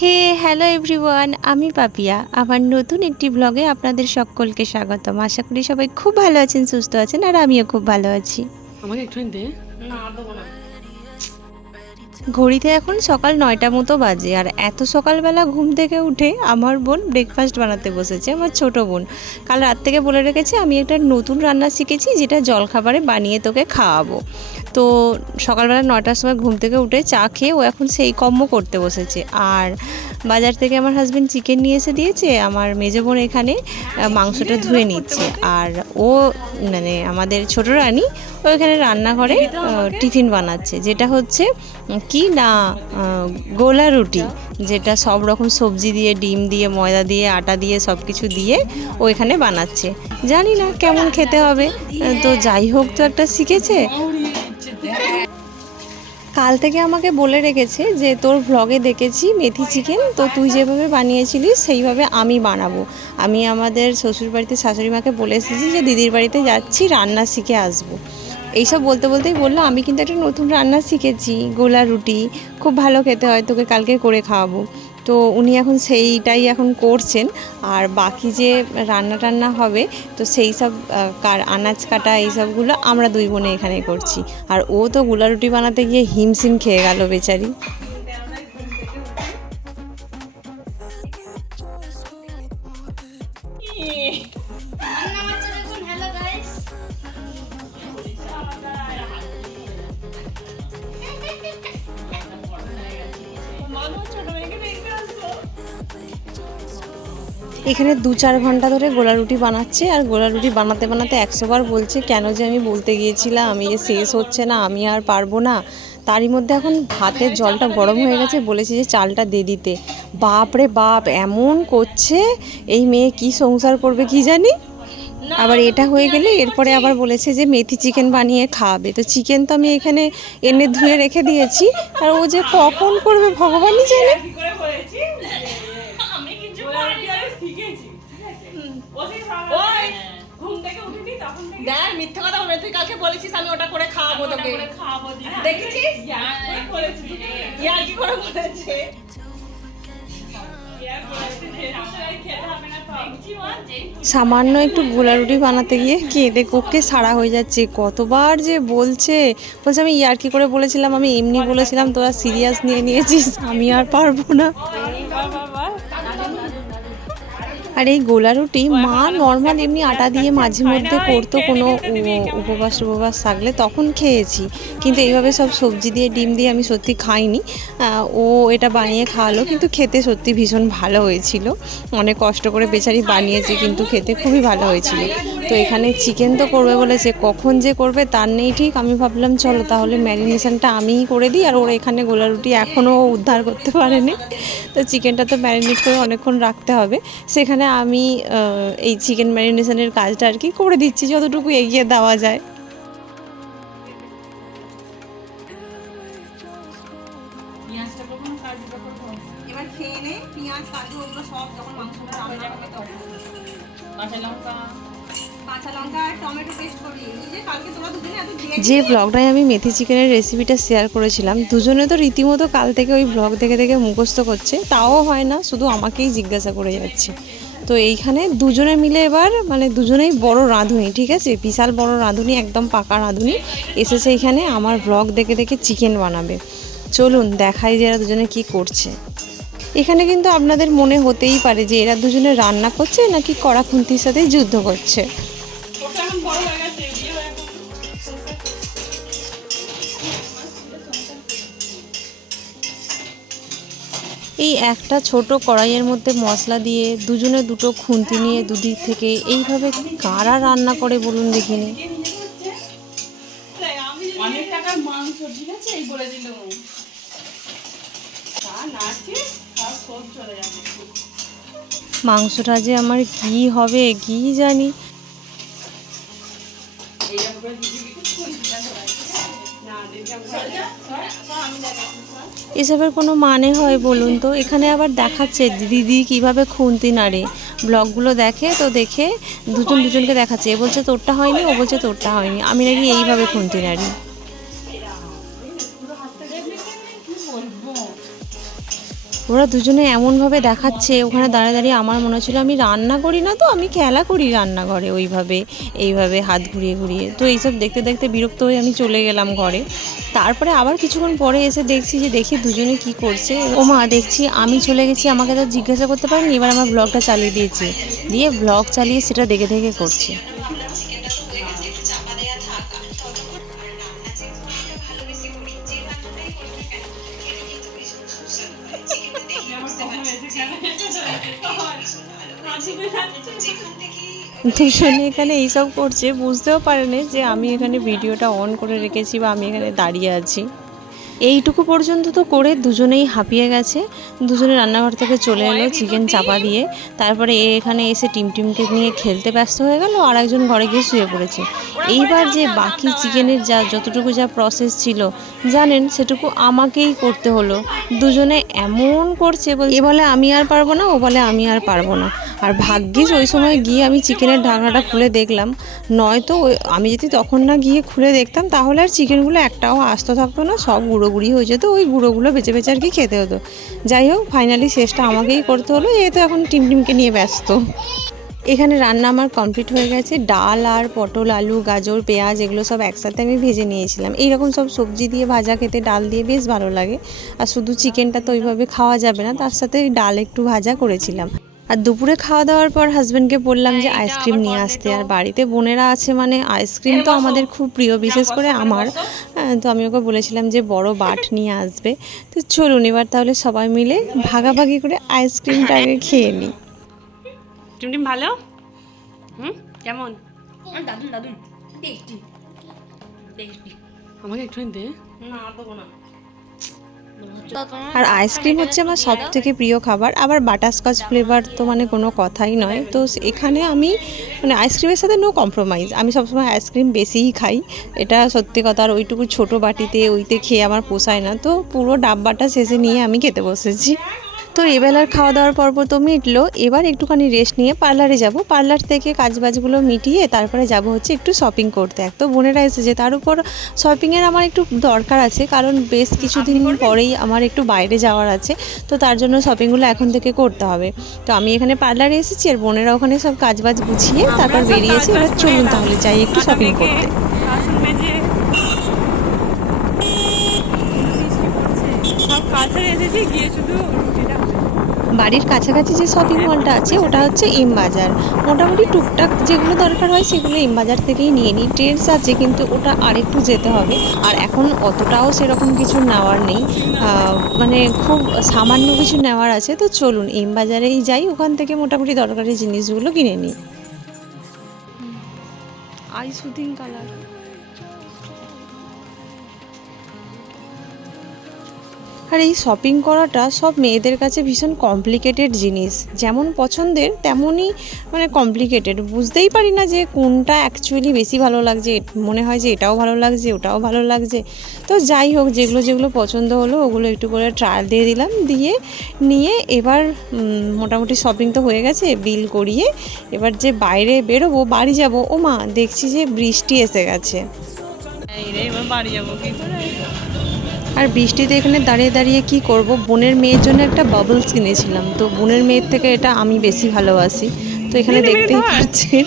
হে hello everyone আমি পাপিয়া। আমার নতুন একটি ব্লগে আপনাদের সকলকে স্বাগতম। আশা করি সবাই খুব ভালো আছেন সুস্থ আছেন আর আমিও খুব ভালো আছি। আমাকে দে। ঘড়িতে এখন সকাল নয়টা মতো বাজে আর এত সকালবেলা ঘুম থেকে উঠে আমার বোন ব্রেকফাস্ট বানাতে বসেছে আমার ছোট বোন। কাল রাত থেকে বলে রেখেছে আমি একটা নতুন রান্না শিখেছি যেটা জলখাবারে বানিয়ে তোকে খাওয়াবো। তো সকালবেলা নয়টার সময় ঘুম থেকে উঠে চা খেয়ে ও এখন সেই কর্ম করতে বসেছে। আর বাজার থেকে আমার হাজব্যান্ড চিকেন নিয়ে এসে দিয়েছে, আমার মেজো বোন এখানে মাংসটা ধুয়ে নিচ্ছে। আর ও মানে আমাদের ছোট রানী, ও এখানে রান্নাঘরে টিফিন বানাচ্ছে, যেটা হচ্ছে কি না গোলা রুটি, যেটা সব রকম সবজি দিয়ে, ডিম দিয়ে, ময়দা দিয়ে, আটা দিয়ে সব কিছু দিয়ে ও এখানে বানাচ্ছে। জানি না কেমন খেতে হবে তো যাই হোক তো একটা শিখেছে কাল থেকে আমাকে বলে রেখেছে যে, তোর ভ্লগে দেখেছি মেথি চিকেন তো তুই যেভাবে বানিয়েছিলি, সেইভাবে আমি বানাবো। আমি আমাদের শ্বশুর বাড়িতে শাশুড়ি মাকে বলে এসেছি যে, দিদির বাড়িতে যাচ্ছি, রান্না শিখে আসব। এইসব বলতে বলতেই বলল, আমি কিন্তু একটা নতুন রান্না শিখেছি, গোলা রুটি, খুব ভালো খেতে হয়, তোকে কালকে করে খাওয়াবো। তো উনি এখন সেইটাই এখন করছেন। আর বাকি যে রান্না টান্না হবে, তো সেই সব আনাজ কাটা এই সবগুলো আমরা দুই বোনে এখানে করছি। আর ও তো গোলা রুটি বানাতে গিয়ে হিমশিম খেয়ে গেল বেচারি। গাইস এখানে দু চার ঘণ্টা ধরে গোলা রুটি বানাচ্ছে আর গোলা রুটি বানাতে বানাতে একশোবার বলছে, কেন যে আমি বলতে গিয়েছিলাম আমি যে শেষ হচ্ছে না, আমি আর পারব না। তারই মধ্যে এখন ভাতের জলটা গরম হয়ে গেছে, বলেছি যে চালটা দিয়ে দিতে। বাপ রে বাপ, এমন করছে, এই মেয়ে কি সংসার করবে কি জানি? আবার এটা হয়ে গেলে এরপরে আবার বলেছে যে মেথি চিকেন বানিয়ে খাওয়াবে। তো চিকেন তো আমি এখানে এনে ধুয়ে রেখে দিয়েছি, আর ও যে কখন করবে ভগবানই জানে। দেখ মিথ্যে কথা বলবে তুই কালকে বলেছিস আমি ওটা করে খাওয়াবো তোকে। দেখেছিস? ইয়ার কি করে বলেছে সামান্য একটু গোলা রুটি বানাতে গিয়ে কেঁদে কোককে সারা হয়ে যাচ্ছে? কতবার যে বলছে? বলছে আমি ইয়ার কি করে বলেছিলাম? আমি এমনি বলেছিলাম তোরা সিরিয়াস নিয়ে নিয়েছিস। আমি আর পারব না। আর এই গোলা রুটি মা নর্মাল এমনি আটা দিয়ে মাঝে মধ্যে করতো কোনো উপবাস উপবাস থাকলে তখন খেয়েছি। কিন্তু এইভাবে সব সবজি দিয়ে ডিম দিয়ে আমি সত্যি খাইনি। ও এটা বানিয়ে খাওয়ালো কিন্তু খেতে সত্যি ভীষণ ভালো হয়েছিল। অনেক কষ্ট করে বেচারি বানিয়েছে কিন্তু খেতে খুবই ভালো হয়েছিল। তো এখানে চিকেন তো করবে বলেছে কখন যে করবে তার নেই ঠিক। আমি ভাবলাম চলো তাহলে ম্যারিনেশনটা আমিই করে দিই। আর ওর এখানে গোলা রুটি এখনও উদ্ধার করতে পারেনি। তো চিকেনটা তো ম্যারিনেট করে অনেকক্ষণ রাখতে হবে। সেখানে আমি এই চিকেন ম্যারিনেশনের কাজটা আর কি করে দিচ্ছি যতটুকু এগিয়ে দেওয়া যায়। এবার খেয়ে নে পেঁয়াজ কাজু ওগুলো সব যখন মাংসটা রান্না হবে তখন। কাঁচা লঙ্কা। যে ব্লগটায় আমি মেথি চিকেনের রেসিপিটা শেয়ার করেছিলাম, দুজনে তো রীতিমতো কাল থেকে ওই ব্লগ দেখে দেখে মুখস্থ করছে, তাও হয় না, শুধু আমাকেই জিজ্ঞাসা করে যাচ্ছে। তো এইখানে দুজনে মিলে এবার মানে দুজনেই বড় রাঁধুনি, ঠিক আছে? বিশাল বড় রাঁধুনি, একদম পাকা রাঁধুনি, এসেছে এখানে, আমার ব্লগ দেখে দেখে চিকেন বানাবে। চলুন, দেখাই যে এরা দুজনে কি করছে। এখানে কিন্তু আপনাদের মনে হতেই পারে যে এরা দুজনে রান্না করছে নাকি কড়া খুন্তির সাথে যুদ্ধ করছে। এই একটা ছোট কড়াইয়ের মধ্যে মশলা দিয়ে দুজনে দুটো খুন্তি নিয়ে দুদিক থেকে এইভাবে কারা রান্না করে বলুন দেখিনি? অনেক টাকার মাংস ঠিক আছে? এই বলে দিল তা নাচে তার সব চলে যাবে মাংসটা যে আমার কি হবে কি জানি এইরকম করে দিদি কিছু করিস না না দিদি আমি দেখাচ্ছি এসবের কোনো মানে হয় বলুন তো? এখানে আবার দেখাচ্ছে দিদি কীভাবে খুন্তি নাড়ে। ব্লগগুলো দেখে, তো দেখে দুজন দুজনকে দেখাচ্ছে। এ বলছে, তোরটা হয়নি, ও বলছে, তোরটা হয়নি। আমি নাকি এইভাবে খুন্তি নাড়ি। ওরা দুজনে এমনভাবে দেখাচ্ছে, ওখানে দাঁড়িয়ে দাঁড়িয়ে আমার মনে হচ্ছিল আমি রান্না করি না তো, আমি খেলা করি রান্নাঘরে ওইভাবে, এইভাবে হাত ঘুরিয়ে ঘুরিয়ে। তো এইসব দেখতে দেখতে বিরক্ত হয়ে আমি চলে গেলাম ঘরে। তারপরে আবার কিছুক্ষণ পরে এসে দেখছি যে দেখি দুজনে কি করছে। ও মা, দেখছি আমি চলে গেছি, আমাকে তো জিজ্ঞাসা করতে পারিনি, এবার আমার ব্লগটা চালিয়ে দিয়েছে। দিয়ে ব্লগ চালিয়ে সেটা দেখে দেখে করছি। দুজনে এখানে এইসব করছে, বুঝতেও পারেনি যে আমি এখানে ভিডিওটা অন করে রেখেছি বা আমি এখানে দাঁড়িয়ে আছি। এইটুকু পর্যন্ত তো করে দুজনেই হাঁপিয়ে গেছে। দুজনে রান্নাঘর থেকে চলে এলো চিকেন চাপা দিয়ে। তারপরে এ এখানে এসে টিম টিমকে নিয়ে খেলতে ব্যস্ত হয়ে গেল আর একজন ঘরে গিয়ে শুয়ে পড়েছে। এইবার যে বাকি চিকেনের যা যতটুকু যা প্রসেস ছিল, জানেন সেটুকু আমাকেই করতে হলো। দুজনে এমন করছে বল এ বলে আমি আর পারব না, ও বলে আমি আর পারব না। আর ভাগ্যিস ওই সময় গিয়ে আমি চিকেনের ঢাকনাটা খুলে দেখলাম। নয়তো আমি যদি তখন না গিয়ে খুলে দেখতাম, তাহলে আর চিকেনগুলো একটাও আস্ত থাকতো না, সব গুঁড়ো গুঁড়ি হয়ে যেত, ওই গুঁড়োগুলো বেঁচে বেঁচে আর কি খেতে হতো। যাই হোক ফাইনালি শেষটা আমাকেই করতে হলো, এ তো এখন টিম টিমকে নিয়ে ব্যস্ত। এখানে রান্না আমার কমপ্লিট হয়ে গেছে। ডাল আর পটল, আলু, গাজর, পেঁয়াজ, এগুলো সব একসাথে আমি ভেজে নিয়েছিলাম। এইরকম সব সবজি দিয়ে ভাজা খেতে ডাল দিয়ে বেশ ভালো লাগে। আর শুধু চিকেনটা তো ওইভাবে খাওয়া যাবে না, তার সাথে ডাল একটু ভাজা করেছিলাম। আর দুপুরে খাওয়া দাওয়ার পর হাজব্যান্ডকে বললাম যে আইসক্রিম নিয়ে আসতে। আর বাড়িতে বোনেরা আছে মানে আইসক্রিম তো আমাদের খুব প্রিয় বিশেষ করে আমার। হ্যাঁ, তো আমি ওকে বলেছিলাম যে বড় বাট নিয়ে আসবে। তো চলুন এবার তাহলে সবাই মিলে ভাগাভাগি করে আইসক্রিমটাকে খেয়ে নিই। টিমটিম ভালো? হুম? কেমন? দাদুন দাদুন টেস্টি টেস্টি আমাকে একটুখানি দে। না দেবো না। আর আইসক্রিম হচ্ছে আমার সব থেকে প্রিয় খাবার। আবার বাটারস্কচ ফ্লেভার তো মানে কোনো কথাই নয়। তো এখানে আমি মানে আইসক্রিমের সাথে নো কম্প্রোমাইজ আমি সবসময় আইসক্রিম বেশিই খাই। এটা সত্যি কথা। আর ওইটুকু ছোটো বাটিতে ওইতে খেয়ে আমার পোষায় না। তো পুরো ডাব্বাটা শেষে নিয়ে আমি খেতে বসেছি। তো এবেলার খাওয়া দাওয়ার পর্ব তো মিটলো এবার একটুখানি রেস্ট নিয়ে পার্লারে যাব। পার্লার থেকে কাজবাজগুলো মিটিয়ে তারপরে যাব হচ্ছে একটু শপিং করতে। এক তো বোনেরা এসেছে তার উপর শপিংয়ের আমার একটু দরকার আছে কারণ বেশ কিছুদিন পরেই আমার একটু বাইরে যাওয়ার আছে তো তার জন্য শপিংগুলো এখন থেকে করতে হবে। তো আমি এখানে পার্লারে এসেছি আর বোনেরা ওখানে সব কাজবাজ গুছিয়ে তারপর বেরিয়েছি এবার চলুন তাহলে যাই একটু শপিং করতে। কাছে এসেছি গিয়ে শুধু বাড়ির কাছাকাছি যে শপিং মলটা আছে, ওটা হচ্ছে এম বাজার। মোটামুটি টুকটাক যেগুলো দরকার হয়, সেগুলো এম বাজার থেকেই নিয়ে নিই। ট্রেন্ডস আছে, কিন্তু ওটা আরেকটু যেতে হবে। আর এখন অতটাও সেরকম কিছু নেওয়ার নেই। মানে খুব সামান্য কিছু নেওয়ার আছে, তো চলুন এম বাজারেই যাই। ওখান থেকে মোটামুটি দরকারি জিনিসগুলো কিনে নিই। আই সুদিং কালার আর এই শপিং করাটা সব মেয়েদের কাছে ভীষণ কমপ্লিকেটেড জিনিস। যেমন পছন্দের, তেমনই মানে কমপ্লিকেটেড বুঝতেই পারি না যে কোনটা অ্যাকচুয়ালি বেশি ভালো লাগছে। মনে হয় যে এটাও ভালো লাগছে, ওটাও ভালো লাগছে। তো যাই হোক, যেগুলো যেগুলো পছন্দ হলো, ওগুলো একটু করে ট্রায়াল দিয়ে দিলাম। দিয়ে নিয়ে এবার মোটামুটি শপিং তো হয়ে গেছে। বিল করিয়ে এবার যে বাইরে বেরোবো, বাড়ি যাব ও মা দেখছি যে বৃষ্টি এসে গেছে। বাড়ি যাব কি করে? আর বৃষ্টিতে এখানে দাঁড়িয়ে দাঁড়িয়ে কি করব? বোনের মেয়ের জন্য একটা বাবলস কিনেছিলাম। তো বোনের মেয়ের থেকে এটা আমি বেশি ভালোবাসি। তো এখানে দেখতেই পাচ্ছেন।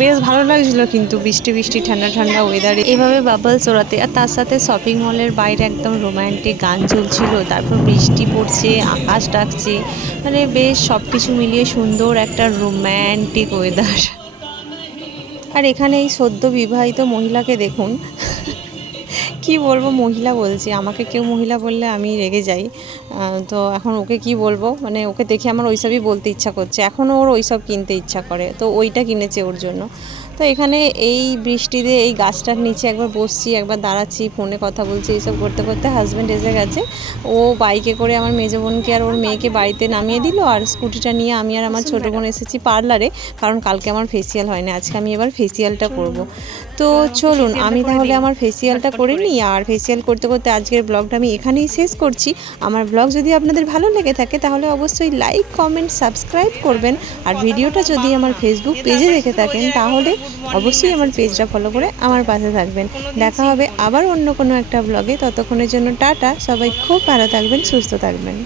বেশ ভালো লাগছিল কিন্তু বৃষ্টি বৃষ্টি ঠান্ডা ঠান্ডা ওয়েদারে এভাবে বাবলস ওড়াতে। আর তার সাথে শপিং মলের বাইরে একদম রোম্যান্টিক গান চলছিল। তারপর বৃষ্টি পড়ছে আকাশ ডাকছে। মানে বেশ সব কিছু মিলিয়ে সুন্দর একটা রোম্যান্টিক ওয়েদার আর এখানে এই সদ্য বিবাহিত মহিলাকে দেখুন। কি বলব, মহিলা বলছি। আমাকে কেউ মহিলা বললে আমি রেগে যাই। তো এখন ওকে কি বলব? মানে ওকে দেখে আমার ওইসবই বলতে ইচ্ছা করছে। এখনও ওর ওইসব কিনতে ইচ্ছা করে। তো ওইটা কিনেছে ওর জন্য। তো এখানে এই বৃষ্টিতে এই গাছটার নিচে একবার বসছি, একবার দাঁড়াচ্ছি, ফোনে কথা বলছি, এইসব করতে করতে হাজব্যান্ড এসে গেছে। ও বাইকে করে আমার মেজো বোনকে আর ওর মেয়েকে বাড়িতে নামিয়ে দিল। আর স্কুটিটা নিয়ে আমি আর আমার ছোটো বোন এসেছি পার্লারে। কারণ কালকে আমার ফেসিয়াল হয়নি। আজকে আমি এবার ফেসিয়ালটা করব। তো চলুন আমি তাহলে আমার ফেসিয়ালটা করে নিই আর ফেসিয়াল করতে করতে আজকের ব্লগটা আমি এখানেই শেষ করছি। আমার ব্লগ যদি আপনাদের ভালো লেগে থাকে তাহলে অবশ্যই লাইক কমেন্ট সাবস্ক্রাইব করবেন। আর ভিডিওটা যদি আমার ফেসবুক পেজে দেখে থাকেন তাহলে অবশ্যই আমার পেজটা ফলো করে আমার পাশে থাকবেন। দেখা হবে আবার অন্য কোনো একটা ব্লগে ততক্ষণের জন্য টাটা সবাই খুব ভালো থাকবেন সুস্থ থাকবেন।